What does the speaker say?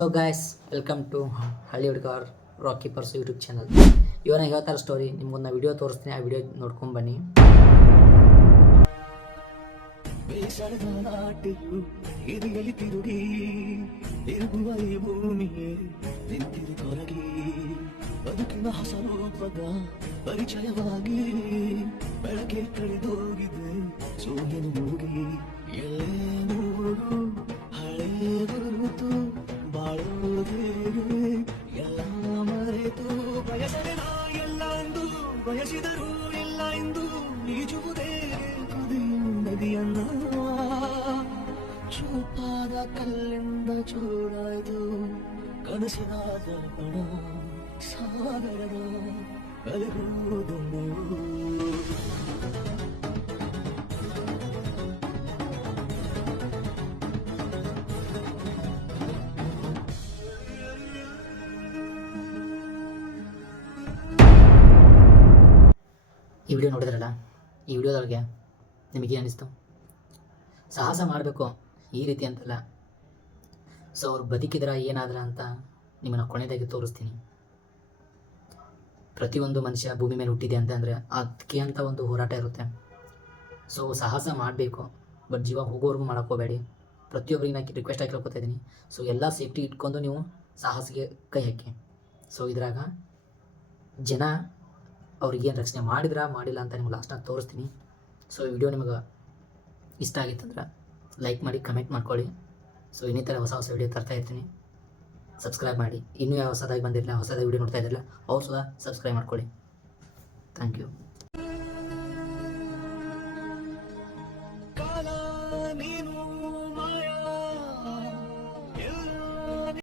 So guys welcome to ಹಳ್ಳಿ ಹುಡುಗರ್ rakhi purse YouTube channel ಇವನ ಹೇಳ್ತಾರೆ ಸ್ಟೋರಿ ನಿಮ್ಗೊಂದು ವಿಡಿಯೋ ತೋರಿಸ್ತೀನಿ, ಆ ವಿಡಿಯೋ ನೋಡ್ಕೊಂಡು ಬನ್ನಿ. ಬೇಸರದ ನಾಟಿಯು ಪರಿಚಯವಾಗಿ ಬೆಳಕೆ ಕಳೆದೋಗಿದೆ ಈ ಬಾಳೋದೇ ಎಲ್ಲ ಮರೆತು ಬಯಸದೆ ನಾ ಎಲ್ಲ ಎಂದು ಬಯಸಿದರೂ ಇಲ್ಲ ಎಂದು ಈಜುವುದೇ ಕುದಿಯು ನದಿಯನ್ನ ಚೂಪಾದ ಕಲ್ಲಿಂದ ಚೂಡಾಯ್ತು ಕನಸಿನ ಸಾಗರದ ಅಲೆಗೂದನ್ನು ಈ ವಿಡಿಯೋ ನೋಡಿದ್ರಲ್ಲ? ಈ ವಿಡಿಯೋದೊಳಗೆ ನಿಮಗೆ ಅನಿಸ್ತು ಸಾಹಸ ಮಾಡಬೇಕು ಈ ರೀತಿ ಅಂತಲ್ಲ. ಸೊ ಅವ್ರು ಬದುಕಿದ್ರ ಏನಾದ್ರ ಅಂತ ನಿಮ್ಮನ್ನು ಕೊನೆಯದಾಗಿ ತೋರಿಸ್ತೀನಿ. ಪ್ರತಿಯೊಂದು ಮನುಷ್ಯ ಭೂಮಿ ಮೇಲೆ ಹುಟ್ಟಿದೆ ಅಂತಂದರೆ ಅದಕ್ಕೆ ಅಂತ ಒಂದು ಹೋರಾಟ ಇರುತ್ತೆ. ಸೊ ಸಾಹಸ ಮಾಡಬೇಕು ಬಟ್ ಜೀವ ಹೋಗೋವರೆಗೂ ಮಾಡೋಕ್ಕೋಬೇಡಿ ಪ್ರತಿಯೊಬ್ಬರಿಗೆ ನಾನು ರಿಕ್ವೆಸ್ಟ್ ಆಗಿ ಕೇಳ್ಕೊತಾ ಇದ್ದೀನಿ. ಸೊ ಎಲ್ಲ ಸೇಫ್ಟಿ ಇಟ್ಕೊಂಡು ನೀವು ಸಾಹಸಿಗೆ ಕೈ ಹಾಕಿ. ಸೊ ಇದ್ರಾಗ ಜನ ಅವ್ರಿಗೇನು ರಕ್ಷಣೆ ಮಾಡಿದ್ರಾ, ಮಾಡಿಲ್ಲ ಅಂತ ನಿಮ್ಗೆ ಲಾಸ್ಟಾಗಿ ತೋರಿಸ್ತೀನಿ. ಸೊ ಈ ವಿಡಿಯೋ ನಿಮಗೆ ಇಷ್ಟ ಆಗಿತ್ತಂದ್ರೆ ಲೈಕ್ ಮಾಡಿ ಕಮೆಂಟ್ ಮಾಡ್ಕೊಳ್ಳಿ. ಸೊ ಇನ್ನಿತರ ಹೊಸ ಹೊಸ ವಿಡಿಯೋ ತರ್ತಾ ಇರ್ತೀನಿ. ಸಬ್ಸ್ಕ್ರೈಬ್ ಮಾಡಿ. ಇನ್ನೂ ಯಾವ ಹೊಸದಾಗಿ ಬಂದಿರಲಿಲ್ಲ, ಹೊಸದಾಗಿ ವಿಡಿಯೋ ನೋಡ್ತಾ ಇದ್ದಿಲ್ಲ ಅವ್ರು ಸಹ ಸಬ್ಸ್ಕ್ರೈಬ್ ಮಾಡ್ಕೊಳ್ಳಿ. Thank you